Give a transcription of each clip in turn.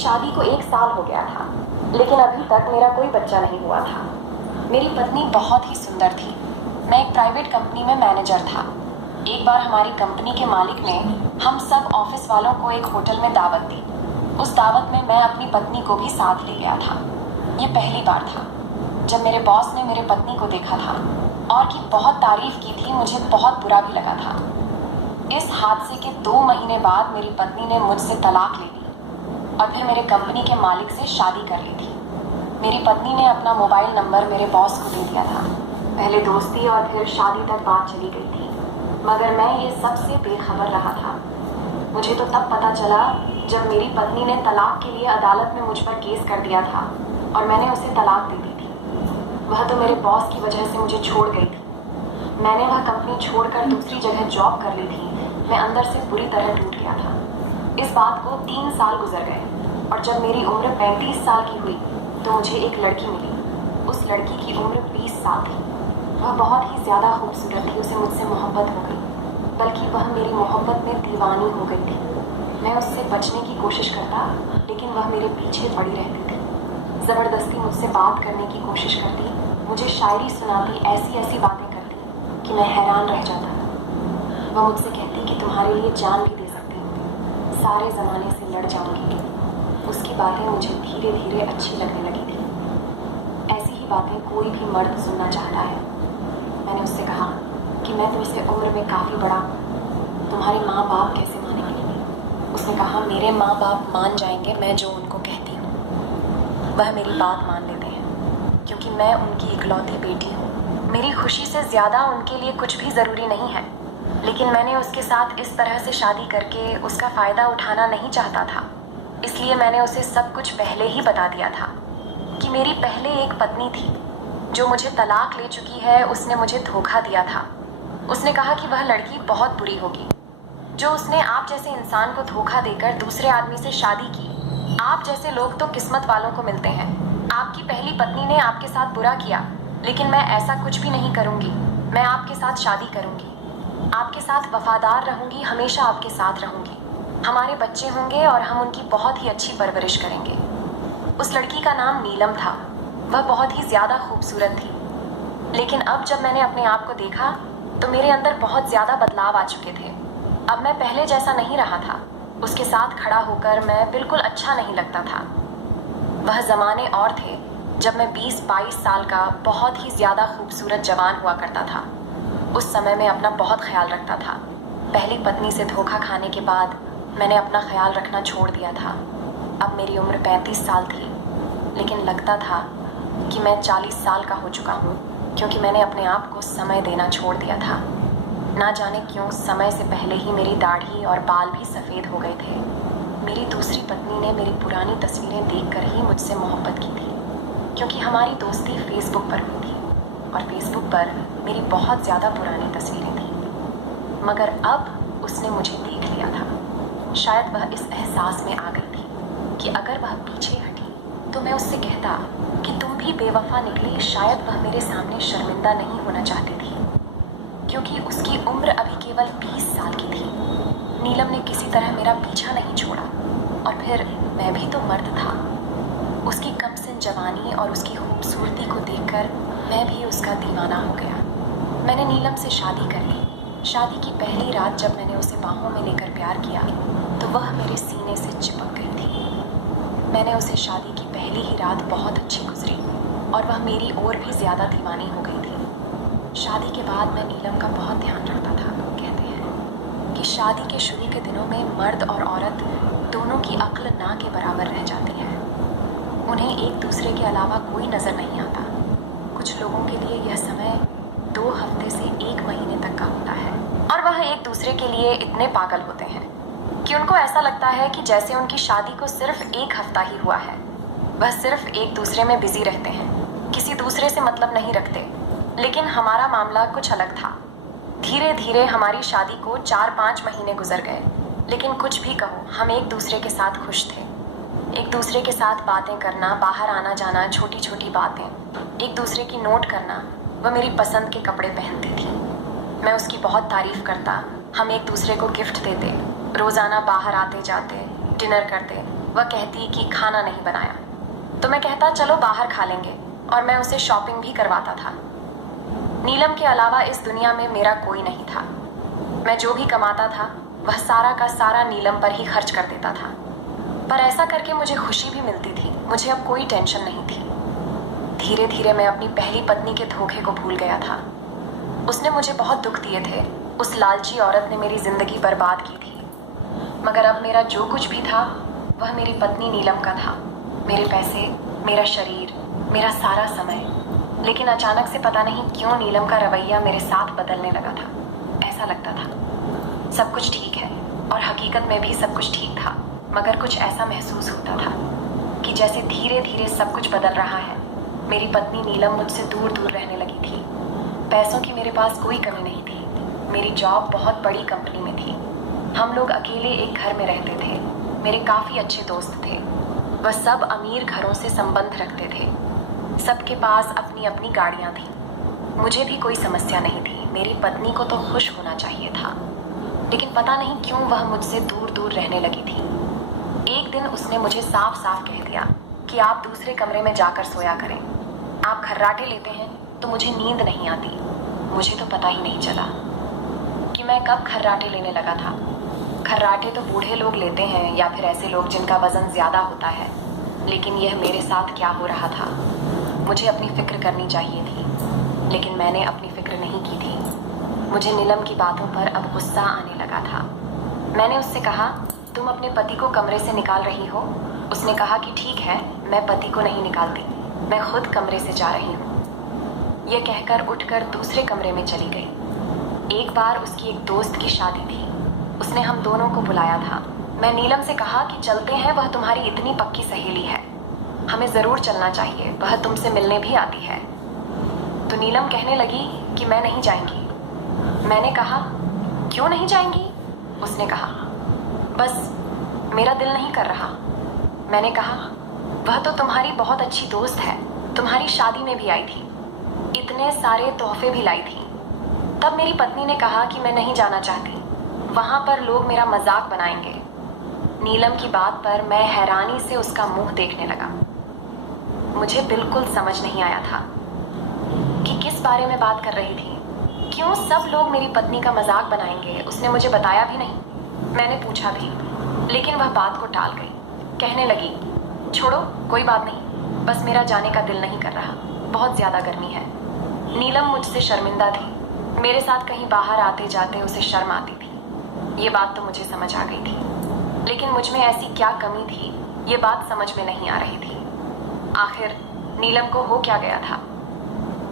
शादी को 1 साल हो गया था, लेकिन अभी तक मेरा कोई बच्चा नहीं हुआ था। मेरी पत्नी बहुत ही सुंदर थी। मैं एक प्राइवेट कंपनी में मैनेजर था। एक बार हमारी कंपनी के मालिक ने हम सब ऑफिस वालों को एक होटल में दावत दी। उस दावत में मैं अपनी पत्नी को भी साथ ले गया था। ये पहली बार था जब मेरे बॉस ने मेरे पत्नी को देखा था और की बहुत तारीफ की थी। मुझे बहुत बुरा भी लगा था। इस हादसे के 2 महीने बाद मेरी पत्नी ने मुझसे तलाक ले ली और फिर मेरे कंपनी के मालिक से शादी कर ली थी। मेरी पत्नी ने अपना मोबाइल नंबर मेरे बॉस को दे दिया था। पहले दोस्ती और फिर शादी तक बात चली गई थी, मगर मैं ये सबसे बेखबर रहा था। मुझे तो तब पता चला जब मेरी पत्नी ने तलाक के लिए अदालत में मुझ पर केस कर दिया था और मैंने उसे तलाक दे दी थी। वह तो मेरे बॉस की वजह से मुझे छोड़ गई थी। मैंने वह कंपनी छोड़कर दूसरी जगह जॉब कर ली थी। मैं अंदर से बुरी तरह टूट गया था। इस बात को 3 साल गुजर गए और जब मेरी उम्र 35 साल की हुई तो मुझे एक लड़की मिली। उस लड़की की उम्र 20 साल थी। वह बहुत ही ज़्यादा खूबसूरत थी। उसे मुझसे मोहब्बत हो गई, बल्कि वह मेरी मोहब्बत में दीवानी हो गई थी। मैं उससे बचने की कोशिश करता, लेकिन वह मेरे पीछे पड़ी रहती थी। ज़बरदस्ती मुझसे बात करने की कोशिश करती, मुझे शायरी सुनाती, ऐसी ऐसी बातें करती कि मैं हैरान रह जाता। वह मुझसे कहती कि तुम्हारे लिए जान भी दे सकती हूँ, सारे ज़माने से लड़ जाऊँगी। उसकी बातें मुझे धीरे धीरे अच्छी लगने लगी थी। ऐसी ही बातें कोई भी मर्द सुनना चाहता है। मैंने उससे कहा कि मैं तुमसे उम्र में काफ़ी बड़ा हूँ, तुम्हारे माँ बाप कैसे मानेंगे? उसने कहा मेरे माँ बाप मान जाएंगे, मैं जो उनको कहती हूँ। वह मेरी बात मान लेते हैं क्योंकि मैं उनकी इकलौती बेटी हूँ। मेरी खुशी से ज़्यादा उनके लिए कुछ भी ज़रूरी नहीं है, लेकिन मैंने उसके साथ इस तरह से शादी करके उसका फ़ायदा उठाना नहीं चाहता था। इसलिए मैंने उसे सब कुछ पहले ही बता दिया था कि मेरी पहले एक पत्नी थी जो मुझे तलाक ले चुकी है। उसने मुझे धोखा दिया था। उसने कहा कि वह लड़की बहुत बुरी होगी जो उसने आप जैसे इंसान को धोखा देकर दूसरे आदमी से शादी की। आप जैसे लोग तो किस्मत वालों को मिलते हैं। आपकी पहली पत्नी ने आपके साथ बुरा किया, लेकिन मैं ऐसा कुछ भी नहीं करूँगी। मैं आपके साथ शादी करूँगी, आपके साथ वफादार रहूँगी, हमेशा आपके साथ रहूँगी। हमारे बच्चे होंगे और हम उनकी बहुत ही अच्छी परवरिश करेंगे। उस लड़की का नाम नीलम था। वह बहुत ही ज़्यादा खूबसूरत थी, लेकिन अब जब मैंने अपने आप को देखा तो मेरे अंदर बहुत ज़्यादा बदलाव आ चुके थे। अब मैं पहले जैसा नहीं रहा था। उसके साथ खड़ा होकर मैं बिल्कुल अच्छा नहीं लगता था। वह ज़माने और थे जब मैं 20-22 साल का बहुत ही ज़्यादा खूबसूरत जवान हुआ करता था। उस समय मैं अपना बहुत ख्याल रखता था। पहली पत्नी से धोखा खाने के बाद मैंने अपना ख्याल रखना छोड़ दिया था। अब मेरी उम्र 35 साल थी, लेकिन लगता था कि मैं 40 साल का हो चुका हूँ, क्योंकि मैंने अपने आप को समय देना छोड़ दिया था। ना जाने क्यों समय से पहले ही मेरी दाढ़ी और बाल भी सफ़ेद हो गए थे। मेरी दूसरी पत्नी ने मेरी पुरानी तस्वीरें देखकर ही मुझसे मोहब्बत की थी, क्योंकि हमारी दोस्ती फेसबुक पर हुई थी और फेसबुक पर मेरी बहुत ज़्यादा पुरानी तस्वीरें थीं। मगर अब उसने मुझे देख लिया था। शायद वह इस एहसास में आ गई थी कि अगर वह पीछे हटी तो मैं उससे कहता कि तुम भी बेवफा निकले। शायद वह मेरे सामने शर्मिंदा नहीं होना चाहती थी, क्योंकि उसकी उम्र अभी केवल 20 साल की थी। नीलम ने किसी तरह मेरा पीछा नहीं छोड़ा, और फिर मैं भी तो मर्द था। उसकी कमसिन जवानी और उसकी खूबसूरती को देखकर मैं भी उसका दीवाना हो गया। मैंने नीलम से शादी कर ली। शादी की पहली रात जब मैंने उसे बाहों में लेकर प्यार किया तो वह मेरे सीने से चिपक गई थी। मैंने उसे शादी की पहली ही रात बहुत अच्छी गुजरी और वह मेरी और भी ज़्यादा दीवानी हो गई थी। शादी के बाद मैं नीलम का बहुत ध्यान रखता था। कहते हैं कि शादी के शुरू के दिनों में मर्द और औरत दोनों की अक्ल ना के बराबर रह जाती है। उन्हें एक दूसरे के अलावा कोई नज़र नहीं आता। कुछ लोगों के लिए यह समय 2 हफ्ते से 1 महीने तक का होता है, और वह एक दूसरे के लिए इतने पागल होते हैं कि उनको ऐसा लगता है कि जैसे उनकी शादी को सिर्फ 1 हफ्ता ही हुआ है। वह सिर्फ एक दूसरे में बिजी रहते हैं, किसी दूसरे से मतलब नहीं रखते। लेकिन हमारा मामला कुछ अलग था। धीरे धीरे हमारी शादी को 4-5 महीने गुजर गए, लेकिन कुछ भी कहो हम एक दूसरे के साथ खुश थे। एक दूसरे के साथ बातें करना, बाहर आना जाना, छोटी छोटी बातें, एक दूसरे की नोट करना। वह मेरी पसंद के कपड़े पहनती थी, मैं उसकी बहुत तारीफ़ करता। हम एक दूसरे को गिफ्ट देते, रोज़ाना बाहर आते जाते, डिनर करते। वह कहती कि खाना नहीं बनाया, तो मैं कहता चलो बाहर खा लेंगे, और मैं उसे शॉपिंग भी करवाता था। नीलम के अलावा इस दुनिया में मेरा कोई नहीं था। मैं जो भी कमाता था वह सारा का सारा नीलम पर ही खर्च कर देता था, पर ऐसा करके मुझे खुशी भी मिलती थी। मुझे अब कोई टेंशन नहीं थी। धीरे धीरे मैं अपनी पहली पत्नी के धोखे को भूल गया था। उसने मुझे बहुत दुख दिए थे। उस लालची औरत ने मेरी जिंदगी बर्बाद की थी। मगर अब मेरा जो कुछ भी था वह मेरी पत्नी नीलम का था। मेरे पैसे, मेरा शरीर, मेरा सारा समय। लेकिन अचानक से पता नहीं क्यों नीलम का रवैया मेरे साथ बदलने लगा था। ऐसा लगता था सब कुछ ठीक है, और हकीकत में भी सब कुछ ठीक था, मगर कुछ ऐसा महसूस होता था कि जैसे धीरे धीरे सब कुछ बदल रहा है। मेरी पत्नी नीलम मुझसे दूर दूर रहने लगी थी। पैसों की मेरे पास कोई कमी नहीं थी। मेरी जॉब बहुत बड़ी कंपनी में थी। हम लोग अकेले एक घर में रहते थे। मेरे काफ़ी अच्छे दोस्त थे। वह सब अमीर घरों से संबंध रखते थे। सबके पास अपनी अपनी गाड़ियाँ थीं। मुझे भी कोई समस्या नहीं थी। मेरी पत्नी को तो खुश होना चाहिए था, लेकिन पता नहीं क्यों वह मुझसे दूर दूर रहने लगी थी। एक दिन उसने मुझे साफ साफ कह दिया कि आप दूसरे कमरे में जाकर सोया करें। आप खर्राटे लेते हैं तो मुझे नींद नहीं आती। मुझे तो पता ही नहीं चला कि मैं कब खर्राटे लेने लगा था। खर्राटे तो बूढ़े लोग लेते हैं या फिर ऐसे लोग जिनका वजन ज़्यादा होता है, लेकिन यह मेरे साथ क्या हो रहा था। मुझे अपनी फ़िक्र करनी चाहिए थी, लेकिन मैंने अपनी फ़िक्र नहीं की थी। मुझे नीलम की बातों पर अब गुस्सा आने लगा था। मैंने उससे कहा, तुम अपने पति को कमरे से निकाल रही हो? उसने कहा कि ठीक है, मैं पति को नहीं निकालती, मैं खुद कमरे से जा रही हूँ। यह कहकर उठकर दूसरे कमरे में चली गई। एक बार उसकी एक दोस्त की शादी थी। उसने हम दोनों को बुलाया था। मैं नीलम से कहा कि चलते हैं, वह तुम्हारी इतनी पक्की सहेली है, हमें ज़रूर चलना चाहिए, वह तुमसे मिलने भी आती है। तो नीलम कहने लगी कि मैं नहीं जाएंगी। मैंने कहा, क्यों नहीं जाएंगी? उसने कहा, बस मेरा दिल नहीं कर रहा। मैंने कहा, वह तो तुम्हारी बहुत अच्छी दोस्त है, तुम्हारी शादी में भी आई थी, इतने सारे तोहफे भी लाई थी। तब मेरी पत्नी ने कहा कि मैं नहीं जाना चाहती, वहाँ पर लोग मेरा मजाक बनाएंगे। नीलम की बात पर मैं हैरानी से उसका मुंह देखने लगा। मुझे बिल्कुल समझ नहीं आया था कि किस बारे में बात कर रही थी। क्यों सब लोग मेरी पत्नी का मजाक बनाएंगे? उसने मुझे बताया भी नहीं। मैंने पूछा भी, लेकिन वह बात को टाल गई। कहने लगी, छोड़ो, कोई बात नहीं, बस मेरा जाने का दिल नहीं कर रहा, बहुत ज़्यादा गर्मी है। नीलम मुझसे शर्मिंदा थी। मेरे साथ कहीं बाहर आते जाते उसे शर्म आती थी। ये बात तो मुझे समझ आ गई थी, लेकिन मुझ में ऐसी क्या कमी थी, ये बात समझ में नहीं आ रही थी। आखिर नीलम को हो क्या गया था?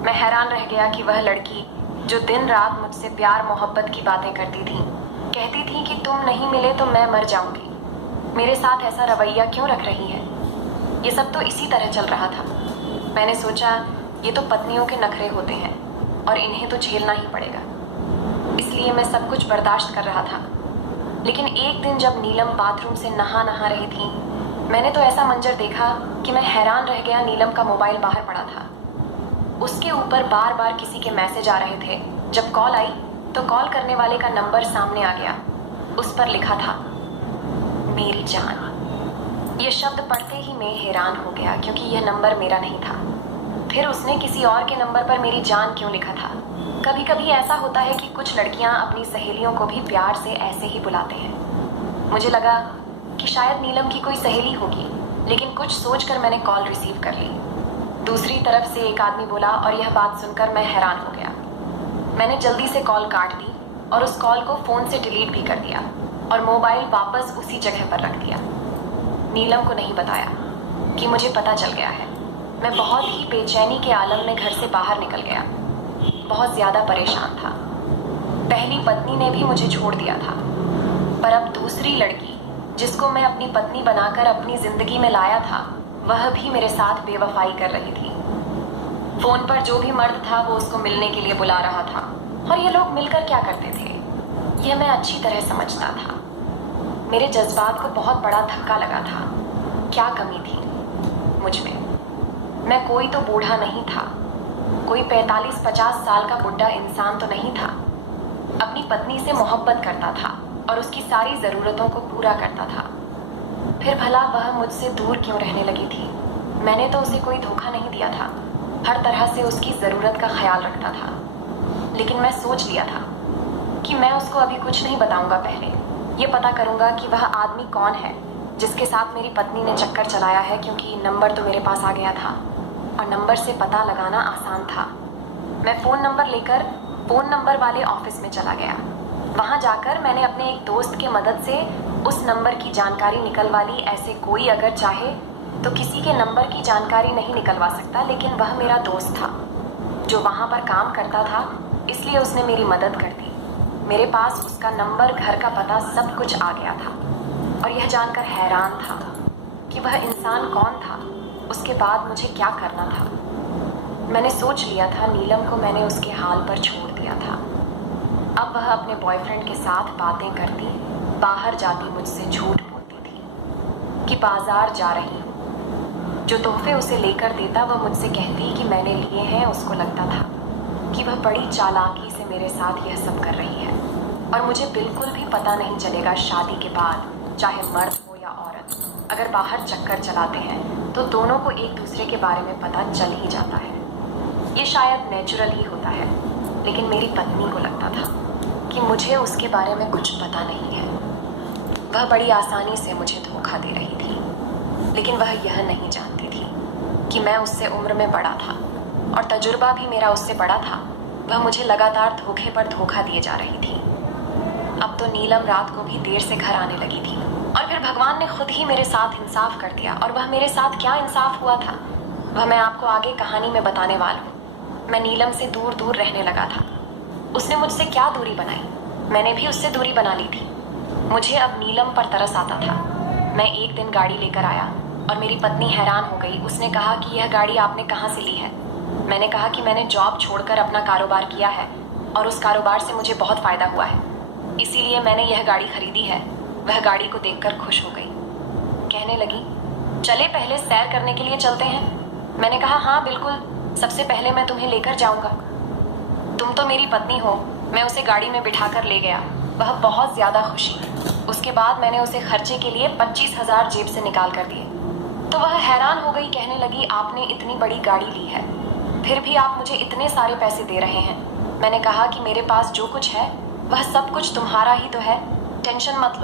मैं हैरान रह गया कि वह लड़की जो दिन रात मुझसे प्यार मोहब्बत की बातें करती थी, कहती थी कि तुम नहीं मिले तो मैं मर जाऊंगी, मेरे साथ ऐसा रवैया क्यों रख रही है? ये सब तो इसी तरह चल रहा था। मैंने सोचा, ये तो पत्नियों के नखरे होते हैं और इन्हें तो झेलना ही पड़ेगा। इसलिए मैं सब कुछ बर्दाश्त कर रहा था। लेकिन एक दिन जब नीलम बाथरूम से नहा रही थी, मैंने तो ऐसा मंजर देखा कि मैं हैरान रह गया। नीलम का मोबाइल बाहर पड़ा था। उसके ऊपर बार बार किसी के मैसेज आ रहे थे। जब कॉल आई तो कॉल करने वाले का नंबर सामने आ गया। उस पर लिखा था, मेरी जान। ये शब्द पढ़ते ही मैं हैरान हो गया, क्योंकि यह नंबर मेरा नहीं था। फिर उसने किसी और के नंबर पर मेरी जान क्यों लिखा था? कभी कभी ऐसा होता है कि कुछ लड़कियां अपनी सहेलियों को भी प्यार से ऐसे ही बुलाते हैं। मुझे लगा कि शायद नीलम की कोई सहेली होगी, लेकिन कुछ सोचकर मैंने कॉल रिसीव कर ली। दूसरी तरफ से एक आदमी बोला और यह बात सुनकर मैं हैरान हो गया। मैंने जल्दी से कॉल काट दी और उस कॉल को फ़ोन से डिलीट भी कर दिया और मोबाइल वापस उसी जगह पर रख दिया। नीलम को नहीं बताया कि मुझे पता चल गया है। मैं बहुत ही बेचैनी के आलम में घर से बाहर निकल गया। बहुत ज़्यादा परेशान था। पहली पत्नी ने भी मुझे छोड़ दिया था, पर अब दूसरी लड़की जिसको मैं अपनी पत्नी बनाकर अपनी ज़िंदगी में लाया था, वह भी मेरे साथ बेवफाई कर रही थी। फ़ोन पर जो भी मर्द था वो उसको मिलने के लिए बुला रहा था, और ये लोग मिलकर क्या करते थे, यह मैं अच्छी तरह समझता था। मेरे जज्बात को बहुत बड़ा धक्का लगा था। क्या कमी थी मुझ में? मैं कोई तो बूढ़ा नहीं था, कोई 45-50 साल का बुढ़ा इंसान तो नहीं था। अपनी पत्नी से मोहब्बत करता था और उसकी सारी ज़रूरतों को पूरा करता था। फिर भला वह मुझसे दूर क्यों रहने लगी थी? मैंने तो उसे कोई धोखा नहीं दिया था, हर तरह से उसकी ज़रूरत का ख्याल रखता था। लेकिन मैं सोच लिया था कि मैं उसको अभी कुछ नहीं बताऊंगा। पहले ये पता करूंगा कि वह आदमी कौन है जिसके साथ मेरी पत्नी ने चक्कर चलाया है, क्योंकि नंबर तो मेरे पास आ गया था और नंबर से पता लगाना आसान था। मैं फ़ोन नंबर लेकर फ़ोन नंबर वाले ऑफिस में चला गया। वहाँ जाकर मैंने अपने एक दोस्त की मदद से उस नंबर की जानकारी निकलवा ली। ऐसे कोई अगर चाहे तो किसी के नंबर की जानकारी नहीं निकलवा सकता, लेकिन वह मेरा दोस्त था जो वहाँ पर काम करता था, इसलिए उसने मेरी मदद कर दी। मेरे पास उसका नंबर, घर का पता, सब कुछ आ गया था और यह जानकर हैरान था कि वह इंसान कौन था, उसके बाद मुझे क्या करना था। मैंने सोच लिया था नीलम को मैंने उसके हाल पर छोड़ दिया था। अब वह अपने बॉयफ्रेंड के साथ बातें करती, बाहर जाती, मुझसे झूठ बोलती थी कि बाजार जा रही हूँ। जो तोहफे उसे लेकर देता वह मुझसे कहती कि मैंने लिए हैं। उसको लगता था कि वह बड़ी चालाकी से मेरे साथ यह सब कर रही है और मुझे बिल्कुल भी पता नहीं चलेगा। शादी के बाद चाहे मर्द हो या औरत, अगर बाहर चक्कर चलाते हैं तो दोनों को एक दूसरे के बारे में पता चल ही जाता है। ये शायद नेचुरल ही होता है, लेकिन मेरी पत्नी को लगता था कि मुझे उसके बारे में कुछ पता नहीं है। वह बड़ी आसानी से मुझे धोखा दे रही थी, लेकिन वह यह नहीं जानती थी कि मैं उससे उम्र में बड़ा था और तजुर्बा भी मेरा उससे बड़ा था। वह मुझे लगातार धोखे पर धोखा दिए जा रही थी। अब तो नीलम रात को भी देर से घर आने लगी थी और फिर भगवान ने खुद ही मेरे साथ इंसाफ कर दिया। और वह मेरे साथ क्या इंसाफ हुआ था वह मैं आपको आगे कहानी में बताने वाला हूँ। मैं नीलम से दूर दूर रहने लगा था। उसने मुझसे क्या दूरी बनाई, मैंने भी उससे दूरी बना ली थी। मुझे अब नीलम पर तरस आता था। मैं एक दिन गाड़ी लेकर आया और मेरी पत्नी हैरान हो गई। उसने कहा कि यह गाड़ी आपने कहाँ से ली है? मैंने कहा कि मैंने जॉब छोड़कर अपना कारोबार किया है और उस कारोबार से मुझे बहुत फ़ायदा हुआ है, इसीलिए मैंने यह गाड़ी खरीदी है। वह गाड़ी को देखकर खुश हो गई, कहने लगी चले पहले सैर करने के लिए चलते हैं। मैंने कहा हाँ बिल्कुल, सबसे पहले मैं तुम्हें लेकर जाऊंगा, तुम तो मेरी पत्नी हो। मैं उसे गाड़ी में बिठाकर ले गया। वह बहुत ज़्यादा खुशी। उसके बाद मैंने उसे खर्चे के लिए 25,000 जेब से निकाल कर दिए तो वह हैरान हो गई, कहने लगी आपने इतनी बड़ी गाड़ी ली है, फिर भी आप मुझे इतने सारे पैसे दे रहे हैं। मैंने कहा कि मेरे पास जो कुछ है वह सब कुछ तुम्हारा ही तो है, टेंशन मत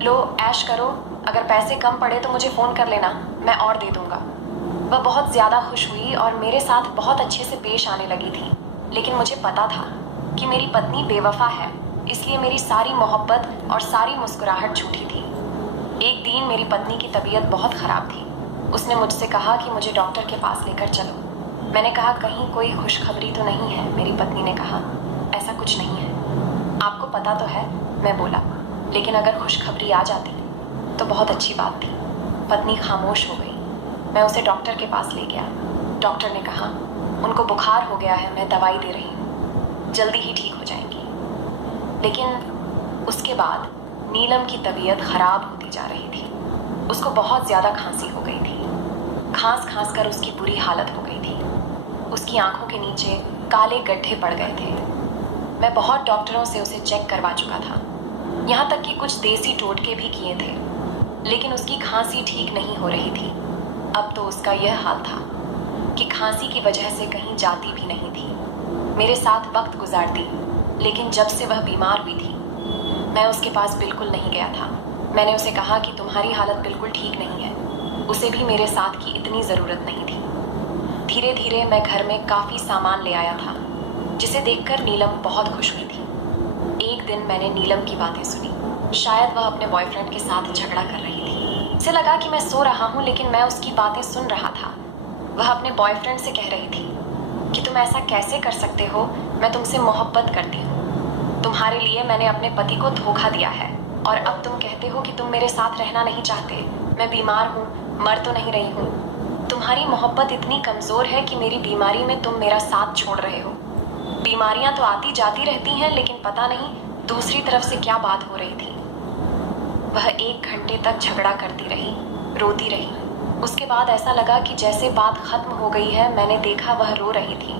लो, ऐश करो। अगर पैसे कम पड़े तो मुझे फ़ोन कर लेना, मैं और दे दूँगा। वह बहुत ज़्यादा खुश हुई और मेरे साथ बहुत अच्छे से पेश आने लगी थी। लेकिन मुझे पता था कि मेरी पत्नी बेवफा है, इसलिए मेरी सारी मोहब्बत और सारी मुस्कुराहट झूठी थी। एक दिन मेरी पत्नी की तबीयत बहुत ख़राब थी। उसने मुझसे कहा कि मुझे डॉक्टर के पास लेकर चलो। मैंने कहा कहीं कोई खुशखबरी तो नहीं है? मेरी पत्नी ने कहा ऐसा कुछ नहीं है, आपको पता तो है। मैं बोला लेकिन अगर खुशखबरी आ जाती तो बहुत अच्छी बात थी। पत्नी खामोश हो गई। मैं उसे डॉक्टर के पास ले गया। डॉक्टर ने कहा उनको बुखार हो गया है, मैं दवाई दे रही हूँ, जल्दी ही ठीक हो जाएंगी। लेकिन उसके बाद नीलम की तबीयत ख़राब होती जा रही थी। उसको बहुत ज़्यादा खांसी हो गई थी। खांस कर उसकी बुरी हालत हो गई थी। उसकी आंखों के नीचे काले गड्ढे पड़ गए थे। मैं बहुत डॉक्टरों से उसे चेक करवा चुका था, यहाँ तक कि कुछ देसी टोटके भी किए थे, लेकिन उसकी खांसी ठीक नहीं हो रही थी। अब तो उसका यह हाल था कि खांसी की वजह से कहीं जाती भी नहीं थी। मेरे साथ वक्त गुजारती, लेकिन जब से वह बीमार हुई थी मैं उसके पास बिल्कुल नहीं गया था। मैंने उसे कहा कि तुम्हारी हालत बिल्कुल ठीक नहीं है। उसे भी मेरे साथ की इतनी ज़रूरत नहीं थी। धीरे धीरे मैं घर में काफ़ी सामान ले आया था, जिसे देखकर नीलम बहुत खुश हुई थी। एक दिन मैंने नीलम की बातें सुनी। शायद वह अपने बॉयफ्रेंड के साथ झगड़ा कर रही थी। उसे लगा कि मैं सो रहा हूँ, लेकिन मैं उसकी बातें सुन रहा था। वह अपने बॉयफ्रेंड से कह रही थी कि तुम ऐसा कैसे कर सकते हो, मैं तुमसे मोहब्बत करती हूँ, तुम्हारे लिए मैंने अपने पति को धोखा दिया है और अब तुम कहते हो कि तुम मेरे साथ रहना नहीं चाहते। मैं बीमार हूँ, मर तो नहीं रही हूँ। तुम्हारी मोहब्बत इतनी कमज़ोर है कि मेरी बीमारी में तुम मेरा साथ छोड़ रहे हो। बीमारियाँ तो आती जाती रहती हैं, लेकिन पता नहीं दूसरी तरफ से क्या बात हो रही थी। वह 1 घंटे तक झगड़ा करती रही, रोती रही। उसके बाद ऐसा लगा कि जैसे बात ख़त्म हो गई है। मैंने देखा वह रो रही थी।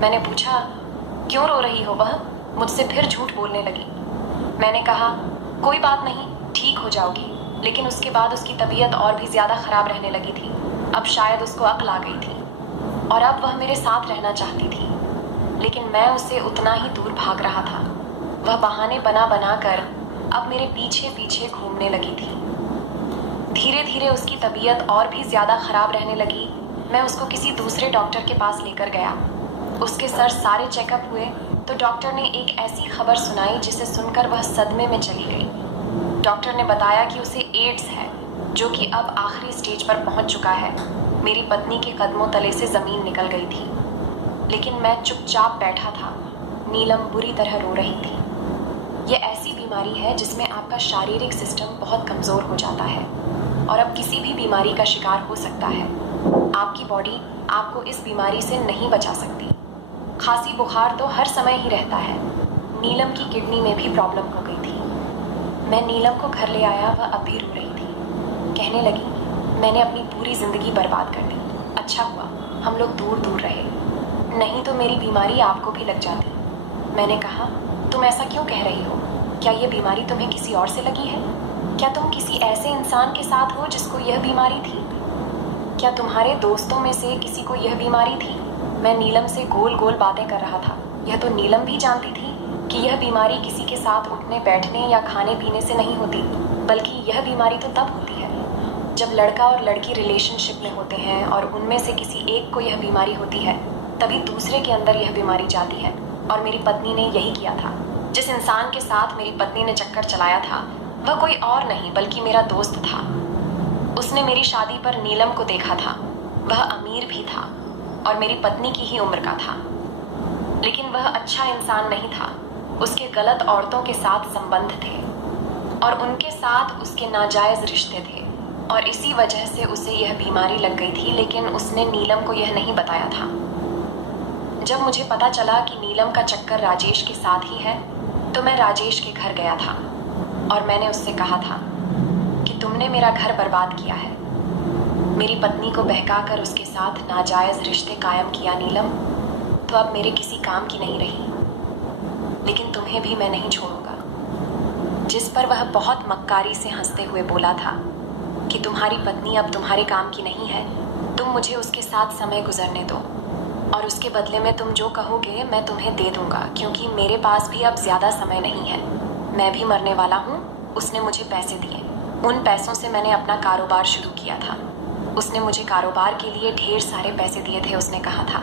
मैंने पूछा क्यों रो रही हो? वह मुझसे फिर झूठ बोलने लगी। मैंने कहा कोई बात नहीं, ठीक हो जाओगी, लेकिन उसके बाद उसकी तबीयत और भी ज़्यादा ख़राब रहने लगी थी। अब शायद उसको अक्ल आ गई थी और अब वह मेरे साथ रहना चाहती थी, लेकिन मैं उससे उतना ही दूर भाग रहा था। वह बहाने बना बना कर अब मेरे पीछे पीछे घूमने लगी थी। धीरे धीरे उसकी तबीयत और भी ज़्यादा ख़राब रहने लगी। मैं उसको किसी दूसरे डॉक्टर के पास लेकर गया। उसके सर सारे चेकअप हुए तो डॉक्टर ने एक ऐसी खबर सुनाई जिसे सुनकर वह सदमे में चली गई। डॉक्टर ने बताया कि उसे एड्स है, जो कि अब आखिरी स्टेज पर पहुंच चुका है। मेरी पत्नी के कदमों तले से ज़मीन निकल गई थी, लेकिन मैं चुपचाप बैठा था। नीलम बुरी तरह रो रही थी। यह ऐसी बीमारी है जिसमें आपका शारीरिक सिस्टम बहुत कमज़ोर हो जाता है और अब किसी भी बीमारी का शिकार हो सकता है। आपकी बॉडी आपको इस बीमारी से नहीं बचा सकती। खांसी बुखार तो हर समय ही रहता है। नीलम की किडनी में भी प्रॉब्लम हो गई थी। मैं नीलम को घर ले आया, वह अब भी रो रही थी। कहने लगी, मैंने अपनी पूरी ज़िंदगी बर्बाद कर दी। अच्छा हुआ हम लोग दूर दूर रहे, नहीं तो मेरी बीमारी आपको भी लग जाती। मैंने कहा, तुम ऐसा क्यों कह रही हो? क्या ये बीमारी तुम्हें किसी और से लगी है? क्या तुम किसी ऐसे इंसान के साथ हो जिसको यह बीमारी थी? क्या तुम्हारे दोस्तों में से किसी को यह बीमारी थी? मैं नीलम से गोल गोल बातें कर रहा था। यह तो नीलम भी जानती थी कि यह बीमारी किसी के साथ उठने बैठने या खाने पीने से नहीं होती, बल्कि यह बीमारी तो तब होती है जब लड़का और लड़की रिलेशनशिप में होते हैं और उनमें से किसी एक को यह बीमारी होती है, तभी दूसरे के अंदर यह बीमारी जाती है। और मेरी पत्नी ने यही किया था। जिस इंसान के साथ मेरी पत्नी ने चक्कर चलाया था वह कोई और नहीं बल्कि मेरा दोस्त था। उसने मेरी शादी पर नीलम को देखा था। वह अमीर भी था और मेरी पत्नी की ही उम्र का था, लेकिन वह अच्छा इंसान नहीं था। उसके गलत औरतों के साथ संबंध थे और उनके साथ उसके नाजायज़ रिश्ते थे और इसी वजह से उसे यह बीमारी लग गई थी, लेकिन उसने नीलम को यह नहीं बताया था। जब मुझे पता चला कि नीलम का चक्कर राजेश के साथ ही है, तो मैं राजेश के घर गया था और मैंने उससे कहा था कि तुमने मेरा घर बर्बाद किया है। मेरी पत्नी को बहकाकर उसके साथ नाजायज़ रिश्ते कायम किया नीलम, तो अब मेरे किसी काम की नहीं रही। लेकिन तुम्हें भी मैं नहीं छोड़ूंगा। जिस पर वह बहुत मक्कारी से हंसते हुए बोला था कि तुम्हारी पत्नी अब तुम्हारे काम की नहीं है, तुम मुझे उसके साथ समय गुजरने दो और उसके बदले में तुम जो कहोगे मैं तुम्हें दे दूंगा, क्योंकि मेरे पास भी अब ज़्यादा समय नहीं है। मैं भी मरने वाला हूँ। उसने मुझे पैसे दिए। उन पैसों से मैंने अपना कारोबार शुरू किया था। उसने मुझे कारोबार के लिए ढेर सारे पैसे दिए थे। उसने कहा था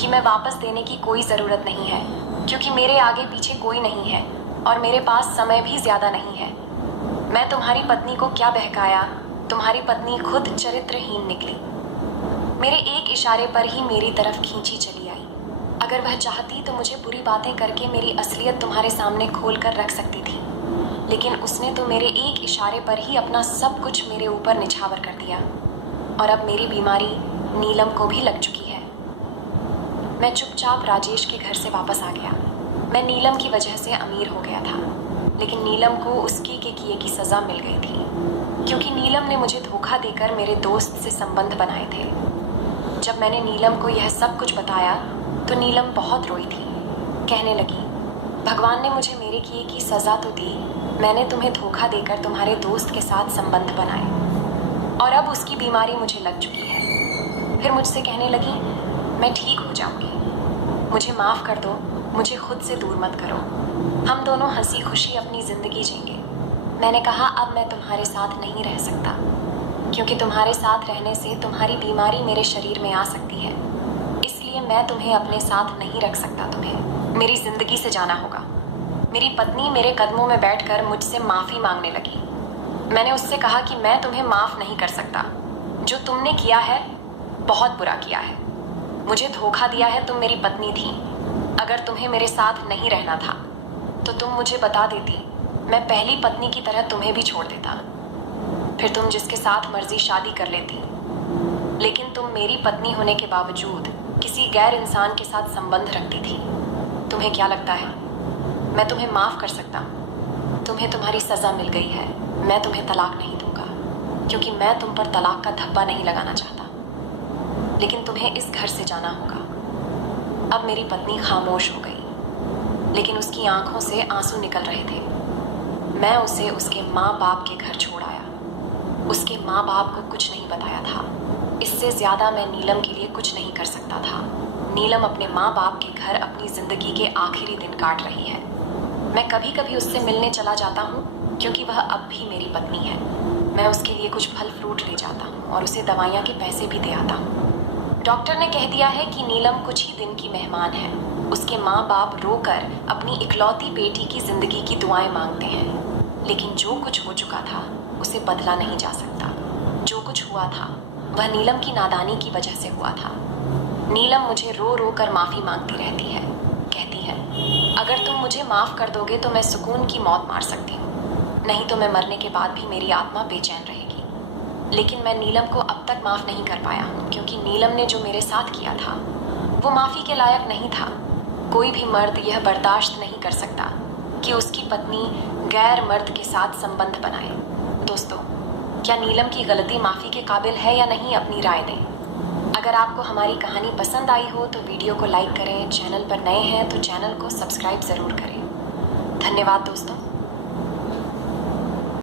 कि मैं वापस देने की कोई ज़रूरत नहीं है, क्योंकि मेरे आगे पीछे कोई नहीं है और मेरे पास समय भी ज़्यादा नहीं है। मैं तुम्हारी पत्नी को क्या बहकाया? तुम्हारी पत्नी खुद चरित्रहीन निकली। मेरे एक इशारे पर ही मेरी तरफ खींची चली आई। अगर वह चाहती तो मुझे बुरी बातें करके मेरी असलियत तुम्हारे सामने खोल कर रख सकती थी, लेकिन उसने तो मेरे एक इशारे पर ही अपना सब कुछ मेरे ऊपर निछावर कर दिया और अब मेरी बीमारी नीलम को भी लग चुकी है। मैं चुपचाप राजेश के घर से वापस आ गया। मैं नीलम की वजह से अमीर हो गया था, लेकिन नीलम को उसके के किए की सज़ा मिल गई थी, क्योंकि नीलम ने मुझे धोखा देकर मेरे दोस्त से संबंध बनाए थे। जब मैंने नीलम को यह सब कुछ बताया तो नीलम बहुत रोई थी। कहने लगी, भगवान ने मुझे मेरे किए की सज़ा तो दी, मैंने तुम्हें धोखा देकर तुम्हारे दोस्त के साथ संबंध बनाए और अब उसकी बीमारी मुझे लग चुकी है। फिर मुझसे कहने लगी, मैं ठीक हो जाऊंगी, मुझे माफ़ कर दो, मुझे खुद से दूर मत करो, हम दोनों हंसी खुशी अपनी ज़िंदगी जिएंगे। मैंने कहा, अब मैं तुम्हारे साथ नहीं रह सकता, क्योंकि तुम्हारे साथ रहने से तुम्हारी बीमारी मेरे शरीर में आ सकती है, इसलिए मैं तुम्हें अपने साथ नहीं रख सकता। तुम्हें मेरी ज़िंदगी से जाना होगा। मेरी पत्नी मेरे कदमों में बैठकर मुझसे माफ़ी मांगने लगी। मैंने उससे कहा कि मैं तुम्हें माफ़ नहीं कर सकता। जो तुमने किया है बहुत बुरा किया है। मुझे धोखा दिया है। तुम मेरी पत्नी थी। अगर तुम्हें मेरे साथ नहीं रहना था तो तुम मुझे बता देती, मैं पहली पत्नी की तरह तुम्हें भी छोड़ देता, फिर तुम जिसके साथ मर्जी शादी कर लेती। लेकिन तुम मेरी पत्नी होने के बावजूद किसी गैर इंसान के साथ संबंध रखती थी। तुम्हें क्या लगता है मैं तुम्हें माफ़ कर सकता? तुम्हें तुम्हारी सज़ा मिल गई है। मैं तुम्हें तलाक नहीं दूंगा, क्योंकि मैं तुम पर तलाक का धब्बा नहीं लगाना चाहता, लेकिन तुम्हें इस घर से जाना होगा। अब मेरी पत्नी खामोश हो गई, लेकिन उसकी आंखों से आंसू निकल रहे थे। मैं उसे उसके माँ बाप के घर छोड़ आया। उसके माँ बाप को कुछ नहीं बताया था। इससे ज़्यादा मैं नीलम के लिए कुछ नहीं कर सकता था। नीलम अपने माँ बाप के घर अपनी ज़िंदगी के आखिरी दिन काट रही है। मैं कभी कभी उससे मिलने चला जाता हूँ क्योंकि वह अब भी मेरी पत्नी है। मैं उसके लिए कुछ फल फ्रूट ले जाता हूँ और उसे दवाइयाँ के पैसे भी दे आता हूँ। डॉक्टर ने कह दिया है कि नीलम कुछ ही दिन की मेहमान है। उसके माँ बाप रोकर अपनी इकलौती बेटी की ज़िंदगी की दुआएं मांगते हैं, लेकिन जो कुछ हो चुका था उसे बदला नहीं जा सकता। जो कुछ हुआ था वह नीलम की नादानी की वजह से हुआ था। नीलम मुझे रो रो कर माफ़ी मांगती रहती है। कहती है, अगर तुम मुझे माफ़ कर दोगे तो मैं सुकून की मौत मार सकती हूँ, नहीं तो मैं मरने के बाद भी मेरी आत्मा बेचैन रहेगी। लेकिन मैं नीलम को अब तक माफ़ नहीं कर पाया हूँ, क्योंकि नीलम ने जो मेरे साथ किया था वो माफ़ी के लायक नहीं था। कोई भी मर्द यह बर्दाश्त नहीं कर सकता कि उसकी पत्नी गैर मर्द के साथ संबंध बनाए। दोस्तों, क्या नीलम की गलती माफ़ी के काबिल है या नहीं, अपनी राय दें। अगर आपको हमारी कहानी पसंद आई हो तो वीडियो को लाइक करें। चैनल पर नए हैं तो चैनल को सब्सक्राइब ज़रूर करें। धन्यवाद दोस्तों।